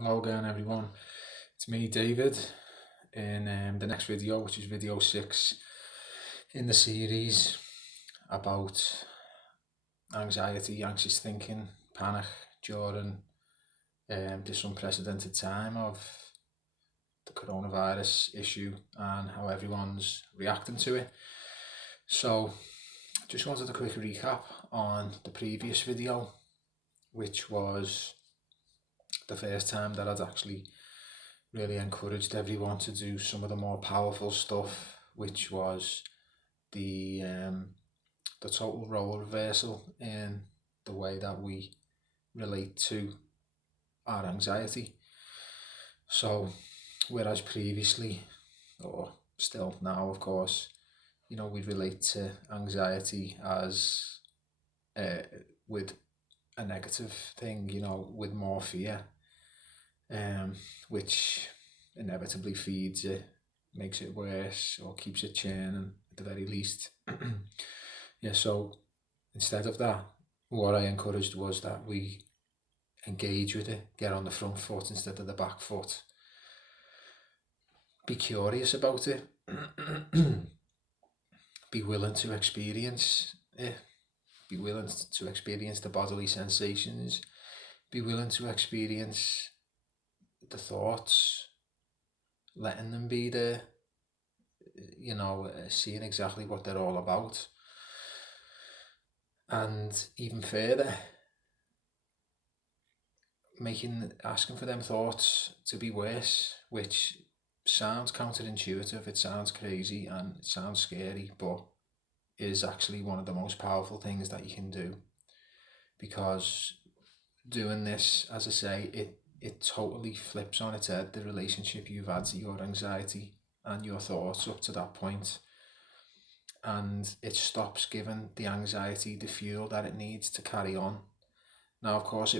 Hello again, everyone. It's me, David, in the next video, which is video 6 in the series about anxiety, anxious thinking, panic during this unprecedented time of the coronavirus issue and how everyone's reacting to it. So, just wanted a quick recap on the previous video, which was the first time that I'd actually really encouraged everyone to do some of the more powerful stuff, which was the total role reversal in the way that we relate to our anxiety. So, whereas previously, or still now, of course, we relate to anxiety as with a negative thing, with more fear, which inevitably feeds it, makes it worse, or keeps it churning at the very least. Yeah, so instead of that, what I encouraged was that we engage with it, get on the front foot instead of the back foot, be curious about it, be willing to experience it, be willing to experience the bodily sensations, be willing to experience the thoughts, letting them be there, seeing exactly what they're all about. And even further, asking for them thoughts to be worse, which sounds counterintuitive, it sounds crazy and it sounds scary, but is actually one of the most powerful things that you can do. Because doing this, as I say, it totally flips on its head the relationship you've had to your anxiety and your thoughts up to that point. And it stops giving the anxiety the fuel that it needs to carry on. Now, of course,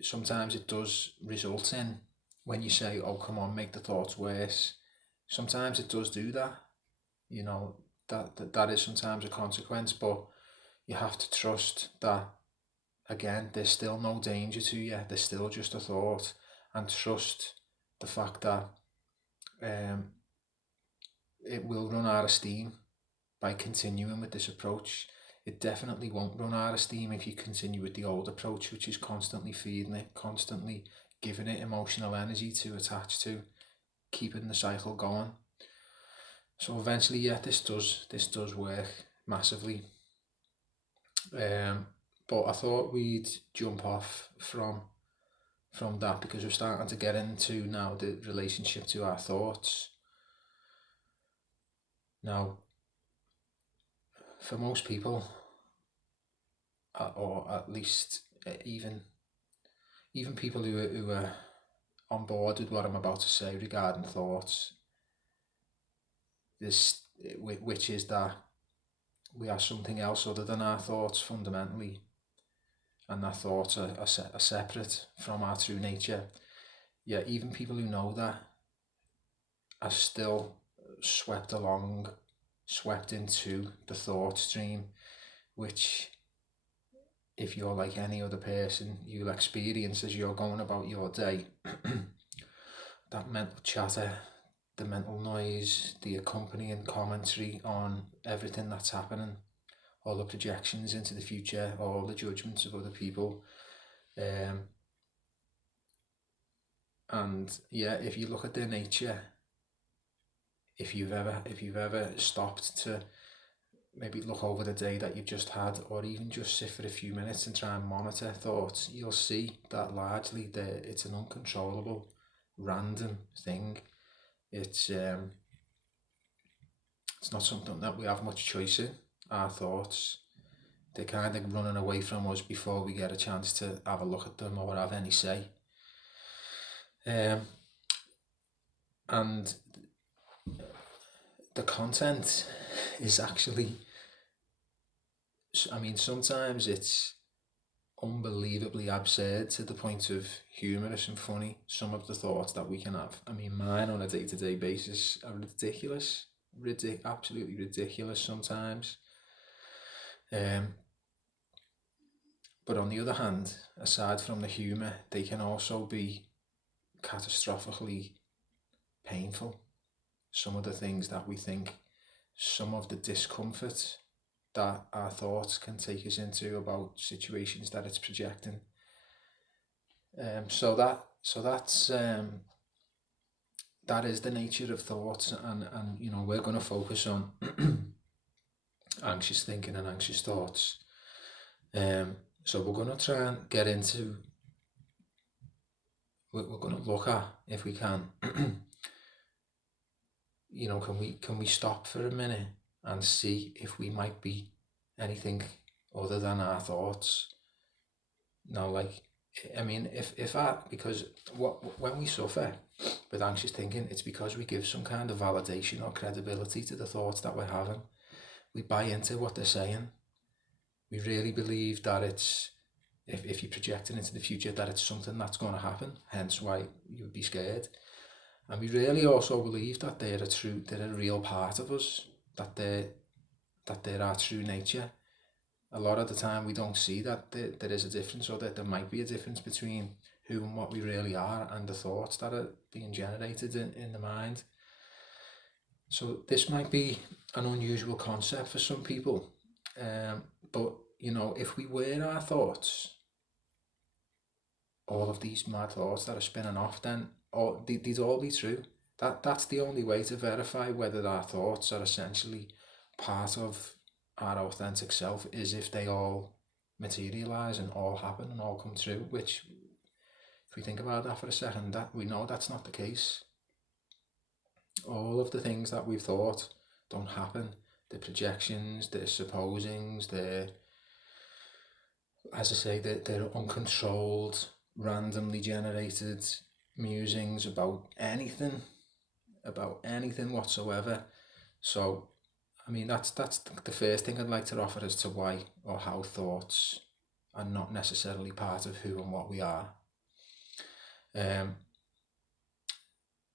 sometimes it does result in, when you say, oh, come on, make the thoughts worse, sometimes it does do that. That is sometimes a consequence, but you have to trust that, again, there's still no danger to you, there's still just a thought, and trust the fact that it will run out of steam by continuing with this approach. It definitely won't run out of steam if you continue with the old approach, which is constantly feeding it, constantly giving it emotional energy to attach to, keeping the cycle going. So eventually, yeah, this does work massively. But I thought we'd jump off from that, because we're starting to get into now the relationship to our thoughts. Now, for most people, or at least even people who are on board with what I'm about to say regarding thoughts, which is that we are something else other than our thoughts fundamentally, and our thoughts are separate from our true nature. Yeah, even people who know that are still swept into the thought stream, which, if you're like any other person, you'll experience as you're going about your day. That mental chatter, the mental noise, the accompanying commentary on everything that's happening, all the projections into the future, all the judgments of other people. And yeah, if you look at their nature, if you've ever stopped to maybe look over the day that you've just had, or even just sit for a few minutes and try and monitor thoughts, you'll see that largely it's an uncontrollable, random thing. It's not something that we have much choice in. Our thoughts, they're kind of running away from us before we get a chance to have a look at them or have any say. And the content is actually, sometimes it's unbelievably absurd to the point of humorous and funny, some of the thoughts that we can have. Mine on a day-to-day basis are ridiculous, absolutely ridiculous sometimes. But on the other hand, aside from the humour, they can also be catastrophically painful. Some of the things that we think, some of the discomfort that our thoughts can take us into about situations that it's projecting. So that is the nature of thoughts, and we're going to focus on anxious thinking and anxious thoughts. So we're going to try and get into. We're going to look at, if we can, can we stop for a minute and see if we might be anything other than our thoughts? Because when we suffer with anxious thinking, it's because we give some kind of validation or credibility to the thoughts that we're having. We buy into what they're saying. We really believe that it's, if you're projecting into the future, that it's something that's going to happen, hence why you would be scared. And we really also believe that they're a real part of us, that they're our true nature. A lot of the time we don't see that there is a difference, or that there might be a difference between who and what we really are and the thoughts that are being generated in the mind. So this might be an unusual concept for some people, but if we were our thoughts, all of these mad thoughts that are spinning off, then they'd all be true. That's the only way to verify whether our thoughts are essentially part of our authentic self, is if they all materialize and all happen and all come true, which, if we think about that for a second, that we know that's not the case. All of the things that we've thought don't happen. The projections, the supposings, as I say, they're uncontrolled, randomly generated musings about anything whatsoever. So that's the first thing I'd like to offer as to why or how thoughts are not necessarily part of who and what we are.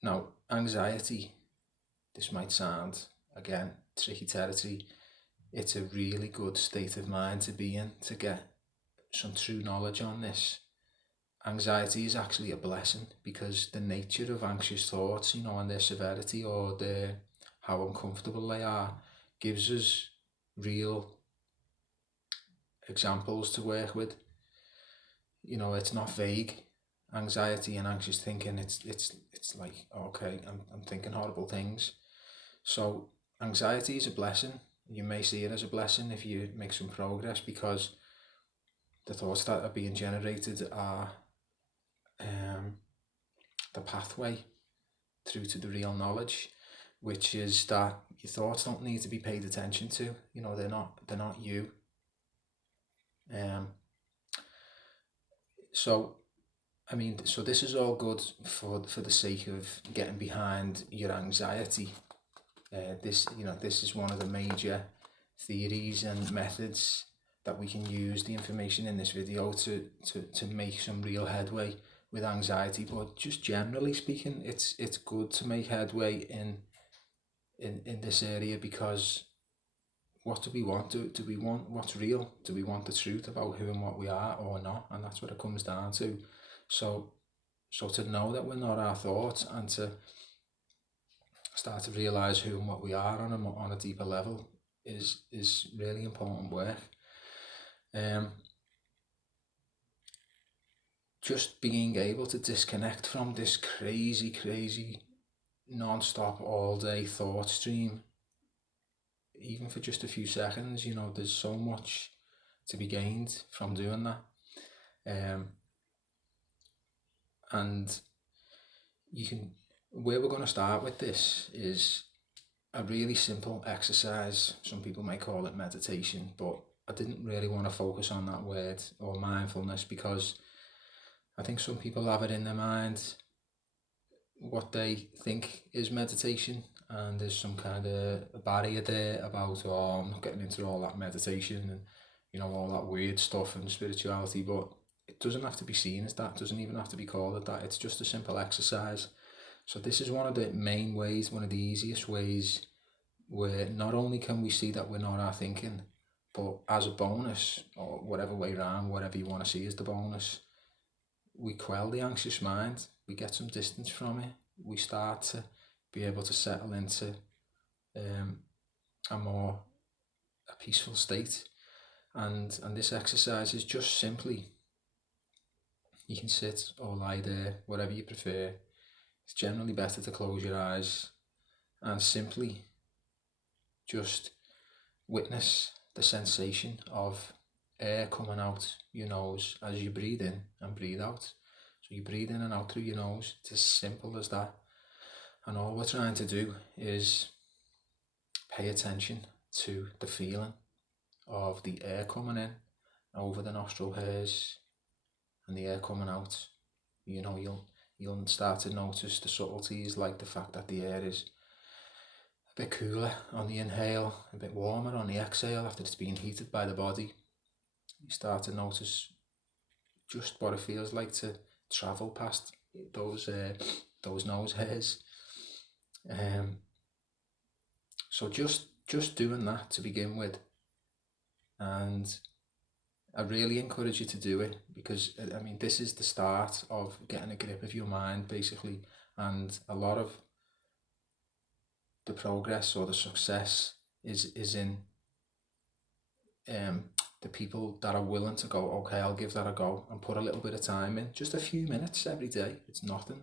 Now, anxiety, this might sound, again, tricky territory. It's a really good state of mind to be in, to get some true knowledge on this. Anxiety is actually a blessing, because the nature of anxious thoughts, and their severity, or how uncomfortable they are, gives us real examples to work with. It's not vague. Anxiety and anxious thinking, it's like, okay, I'm thinking horrible things. So anxiety is a blessing. You may see it as a blessing if you make some progress, because the thoughts that are being generated are the pathway through to the real knowledge, which is that your thoughts don't need to be paid attention to. They're not you. So this is all good for the sake of getting behind your anxiety. This is one of the major theories and methods that we can use the information in this video to make some real headway with anxiety. But just generally speaking, it's good to make headway in this area, because what do we want? Do we want what's real? Do we want the truth about who and what we are, or not? And that's what it comes down to. So to know that we're not our thoughts, and to start to realise who and what we are on a deeper level, is really important work. Just being able to disconnect from this crazy non-stop all day thought stream, even for just a few seconds, there's so much to be gained from doing that. And where we're going to start with this is a really simple exercise. Some people may call it meditation, but I didn't really want to focus on that word, or mindfulness, because I think some people have it in their mind what they think is meditation, and there's some kind of barrier there about, I'm not getting into all that meditation and all that weird stuff and spirituality. But it doesn't have to be seen as that. It doesn't even have to be called that. It's just a simple exercise. So this is one of the main ways, one of the easiest ways, where not only can we see that we're not our thinking, But as a bonus, or whatever way round, whatever you want to see as the bonus, we quell the anxious mind, we get some distance from it, we start to be able to settle into a more peaceful state. And this exercise is just simply, you can sit or lie there, whatever you prefer. It's generally better to close your eyes and simply just witness the sensation of air coming out your nose as you breathe in and breathe out. So you breathe in and out through your nose. It's as simple as that. And all we're trying to do is pay attention to the feeling of the air coming in over the nostril hairs and the air coming out. You know, you'll start to notice the subtleties, like the fact that the air is a bit cooler on the inhale, a bit warmer on the exhale after it's been heated by the body. You start to notice just what it feels like to travel past those nose hairs. So just doing that to begin with, and I really encourage you to do it, because I mean, this is the start of getting a grip of your mind, basically, and a lot of the progress or the success is in the people that are willing to go, okay, I'll give that a go, and put a little bit of time in, just a few minutes every day. It's nothing.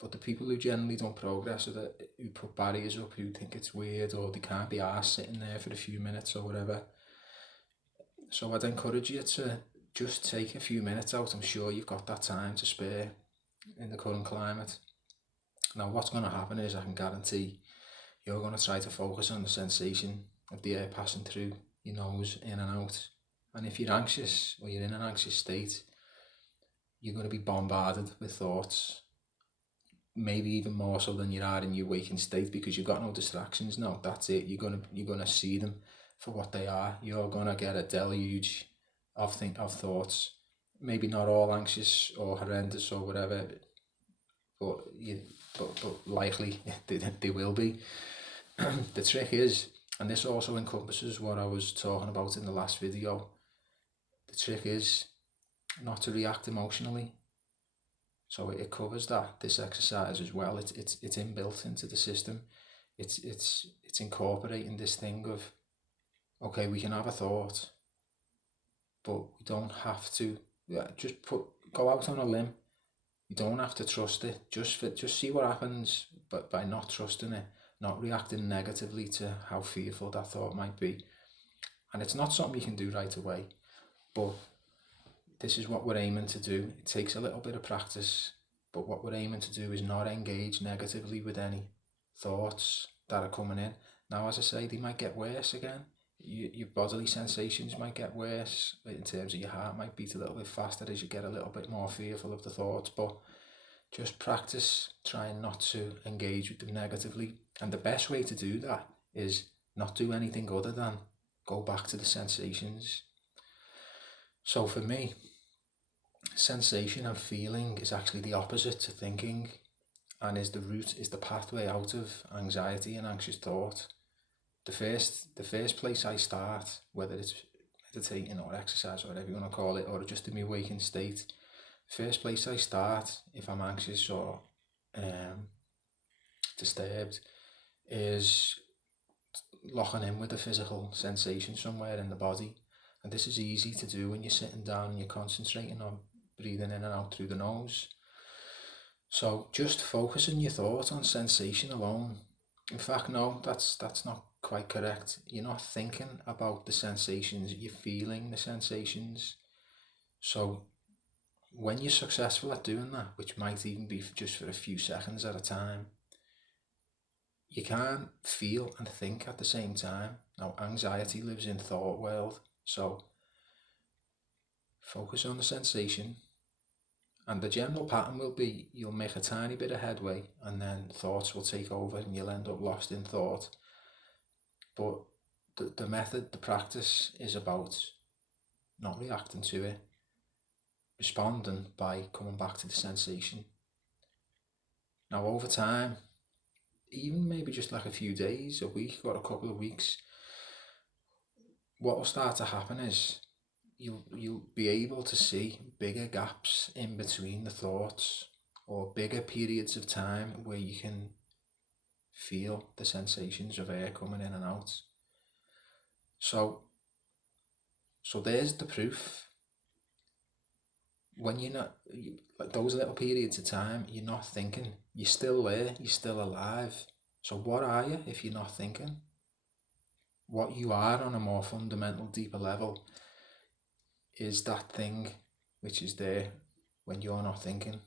But the people who generally don't progress, or who put barriers up, who think it's weird, or they can't be arsed sitting there for a few minutes or whatever. So I'd encourage you to just take a few minutes out. I'm sure you've got that time to spare in the current climate. Now what's going to happen is, I can guarantee, you're going to try to focus on the sensation of the air passing through your nose, in and out. And if you're anxious, or you're in an anxious state, you're going to be bombarded with thoughts, maybe even more so than you are in your waking state, because you've got no distractions now. That's it. You're gonna see them for what they are. You're gonna get a deluge of thoughts. Maybe not all anxious or horrendous or whatever, but likely they will be. The trick is, and this also encompasses what I was talking about in the last video, the trick is not to react emotionally. So it covers that, this exercise as well. It's inbuilt into the system. It's incorporating this thing of, okay, we can have a thought, but we don't have to just go out on a limb. You don't have to trust it. Just see what happens, but by not trusting it, not reacting negatively to how fearful that thought might be. And it's not something you can do right away, but this is what we're aiming to do. It takes a little bit of practice, but what we're aiming to do is not engage negatively with any thoughts that are coming in. Now, as I say, they might get worse again. Your bodily sensations might get worse, in terms of your heart might beat a little bit faster as you get a little bit more fearful of the thoughts, but just practice trying not to engage with them negatively. And the best way to do that is not do anything other than go back to the sensations. So for me, sensation and feeling is actually the opposite to thinking, and is the pathway out of anxiety and anxious thought. The first place I start, whether it's meditating or exercise or whatever you want to call it, or just in my waking state, first place I start if I'm anxious or disturbed is locking in with a physical sensation somewhere in the body. And this is easy to do when you're sitting down and you're concentrating on breathing in and out through the nose. So just focusing your thought on sensation alone. In fact, no, that's not quite correct. You're not thinking about the sensations, you're feeling the sensations. So when you're successful at doing that, which might even be just for a few seconds at a time, you can't feel and think at the same time. Now, anxiety lives in thought world, so focus on the sensation, and the general pattern will be you'll make a tiny bit of headway and then thoughts will take over and you'll end up lost in thought. But the method, the practice is about not reacting to it, responding by coming back to the sensation. Now over time, even maybe just like a few days, a week or a couple of weeks, what will start to happen is you'll be able to see bigger gaps in between the thoughts, or bigger periods of time where you can feel the sensations of air coming in and out. So there's the proof. When you're not, like those little periods of time, you're not thinking, you're still there, you're still alive. So what are you if you're not thinking? What you are on a more fundamental, deeper level is that thing which is there when you're not thinking.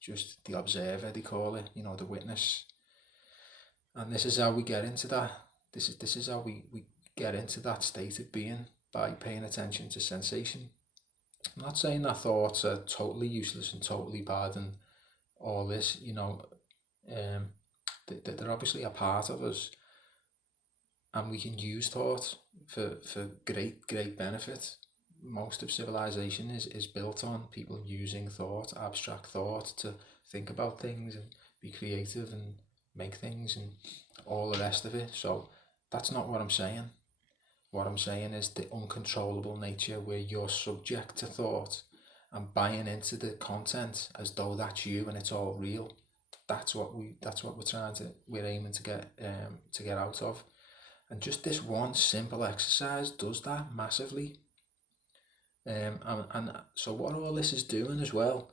Just the observer, they call it, the witness. And this is how we get into that. This is how we get into that state of being, by paying attention to sensation. I'm not saying that thoughts are totally useless and totally bad and all this, they're obviously a part of us, and we can use thought for great benefit. Most of civilization is built on people using thought, abstract thought, to think about things and be creative and make things and all the rest of it. So that's not what I'm saying. What I'm saying is the uncontrollable nature, where you're subject to thought and buying into the content as though that's you and it's all real. That's what we're aiming to get out of. And just this one simple exercise does that massively. And so what all this is doing as well,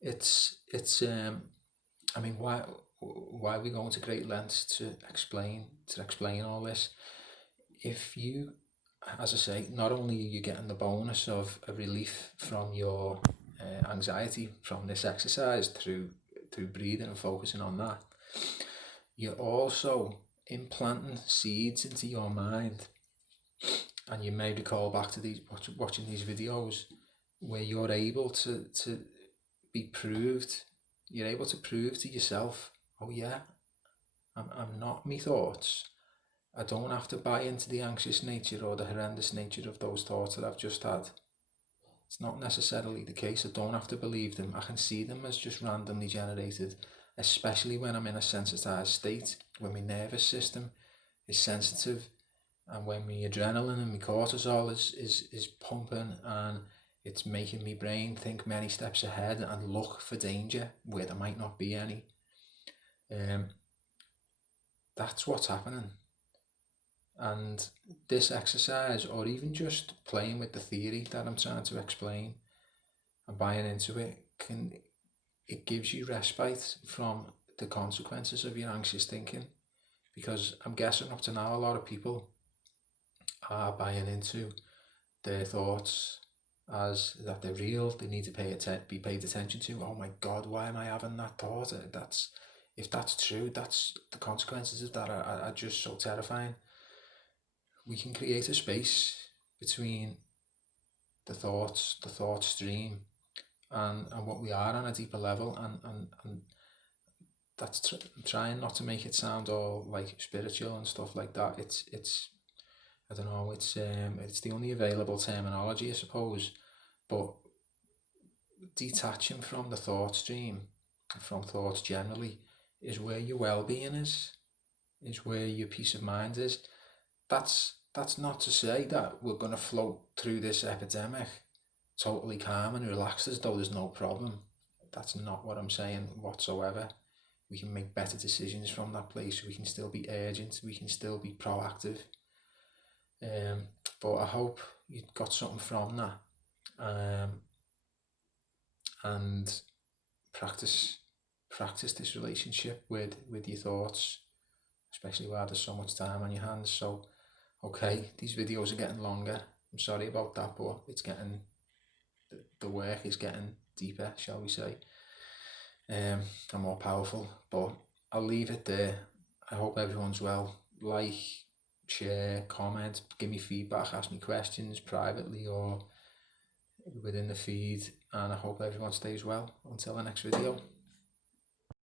it's I mean, why are we going to great lengths to explain all this? If you, as I say, not only are you getting the bonus of a relief from your anxiety from this exercise through breathing and focusing on that, you're also implanting seeds into your mind. And you may recall back to these watching these videos where you're able to be proved. You're able to prove to yourself, oh yeah, I'm not me thoughts. I don't have to buy into the anxious nature or the horrendous nature of those thoughts that I've just had. It's not necessarily the case. I don't have to believe them. I can see them as just randomly generated, especially when I'm in a sensitized state, when my nervous system is sensitive, and when my adrenaline and my cortisol is pumping, and it's making my brain think many steps ahead and look for danger where there might not be any. That's what's happening. And this exercise, or even just playing with the theory that I'm trying to explain and buying into it, it gives you respite from the consequences of your anxious thinking. Because I'm guessing up to now, a lot of people are buying into their thoughts as that they're real, they need to be paid attention to. Oh my God, why am I having that thought? If that's true, that's the consequences of that are just so terrifying. We can create a space between the thought stream and what we are on a deeper level, and that's trying not to make it sound all like spiritual and stuff like that. It's I don't know, it's the only available terminology, I suppose, but detaching from the thought stream, from thoughts generally, is where your well-being is where your peace of mind is. That's not to say that we're going to float through this epidemic totally calm and relaxed as though there's no problem. That's not what I'm saying whatsoever. We can make better decisions from that place. We can still be urgent. We can still be proactive. But I hope you got something from that. And practice this relationship with your thoughts, especially while there's so much time on your hands. So, okay, these videos are getting longer. I'm sorry about that, but it's getting, the work is getting deeper, shall we say, and more powerful. But I'll leave it there. I hope everyone's well. Like, share, comment, give me feedback, ask me questions privately or within the feed, and I hope everyone stays well until the next video.